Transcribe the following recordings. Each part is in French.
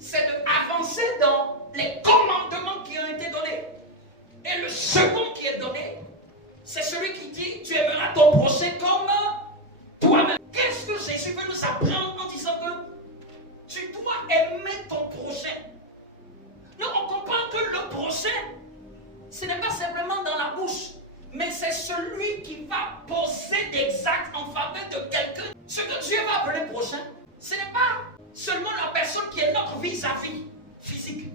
c'est d'avancer dans les commandements qui ont été donnés. Et le second qui est donné, c'est celui qui dit, tu aimeras ton prochain comme toi-même. Qu'est-ce que Jésus veut nous apprendre en disant que tu dois aimer ton prochain? Nous, on comprend que le prochain, ce n'est pas simplement dans la bouche, mais c'est celui qui va poser des actes en faveur de quelqu'un. Ce que Dieu va appeler prochain, ce n'est pas seulement la personne qui est notre vis-à-vis physique.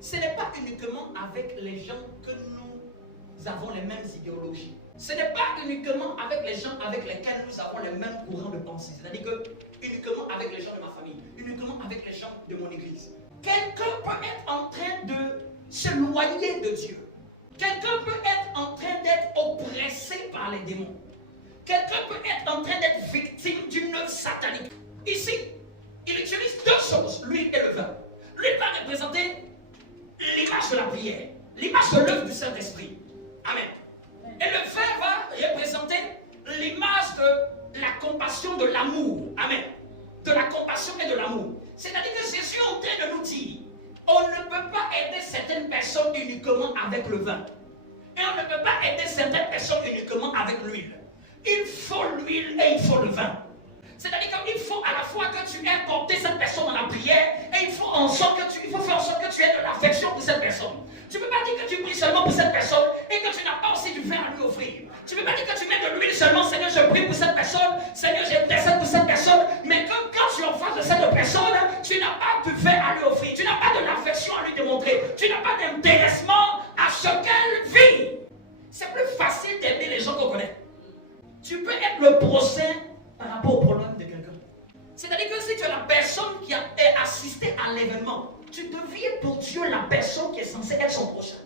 Ce n'est pas uniquement avec les gens que nous avons les mêmes idéologies. Ce n'est pas uniquement avec les gens avec lesquels nous avons les mêmes courants de pensée. C'est-à-dire que uniquement avec les gens de ma famille, uniquement avec les gens de mon église. Quelqu'un peut être en train de s'éloigner de Dieu. Quelqu'un peut être en train d'être oppressé par les démons. Quelqu'un peut être en train d'être victime d'une œuvre satanique. Ici, il utilise deux choses, l'huile et le vin. L'huile va représenter l'image de la prière, l'image de l'œuvre du Saint-Esprit. Amen. Et le vin va représenter l'image de la compassion, de l'amour. Amen. De la compassion et de l'amour. C'est-à-dire que Jésus est en train de nous dire, on ne peut pas aider certaines personnes uniquement avec le vin. Et on ne peut pas aider certaines personnes uniquement avec l'huile. Il faut l'huile et il faut le vin. C'est-à-dire qu'il faut à la fois que tu aies porté cette personne dans la prière et il faut faire en sorte que tu aies de l'affection pour cette personne. Tu ne peux pas dire que tu pries seulement pour cette personne et que tu n'as pas aussi du vin à lui offrir. Tu ne peux pas dire que tu mets de l'huile seulement, Seigneur, je prie pour cette personne, Seigneur, j'intercède pour cette personne, mais que quand tu es en face de cette personne, tu n'as pas du vin à lui offrir, tu n'as pas de l'affection à lui démontrer, tu n'as pas d'intéressement à ce qu'elle vit. C'est plus facile d'aimer les gens qu'on connaît. Tu peux être le prochain par rapport au problème de quelqu'un. C'est-à-dire que si tu es la personne qui a assisté à l'événement, tu deviens pour Dieu la personne qui est censée être son prochain.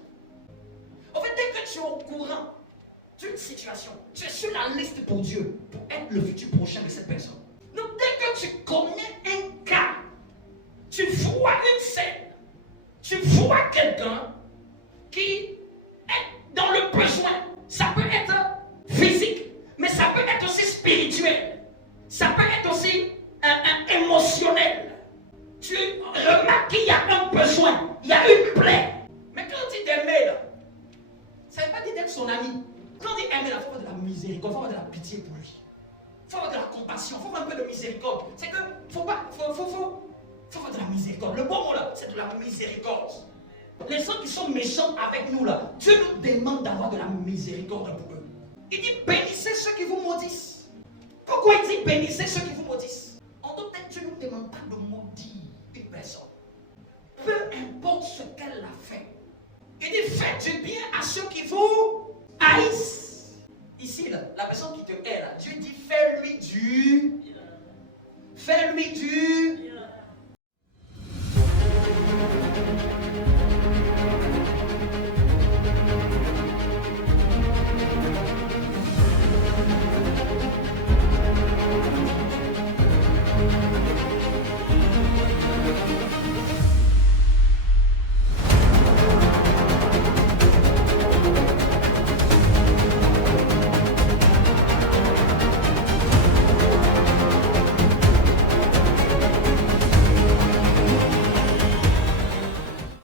En fait, dès que tu es au courant d'une situation, tu es sur la liste pour Dieu, pour être le futur prochain de cette personne. Donc dès que tu connais un cas, tu vois une scène, tu vois quelqu'un qui est dans le besoin. Ça peut être physique, mais ça peut être aussi spirituel. Ça peut être aussi émotionnel. Tu remarques qu'il y a un besoin, il y a une plaie. Mais quand il t'aimait, ça ne veut pas dire d'être son ami. Quand il aimer, il faut avoir de la miséricorde, il faut avoir de la pitié pour lui. Il faut avoir de la compassion, il faut avoir un peu de miséricorde. C'est que faut avoir de la miséricorde. Le bon mot là, c'est de la miséricorde. Les gens qui sont méchants avec nous là, Dieu nous demande d'avoir de la miséricorde pour eux. Il dit bénissez ceux qui vous maudissent. Pourquoi il dit bénissez ceux qui vous maudissent? En d'autres termes, Dieu ne nous demande pas de maudire une personne. Peu importe ce qu'elle a fait. Il dit faites du bien à ceux qui vous haïssent. Ici, là, la personne qui te hait, là, Dieu dit fais-lui du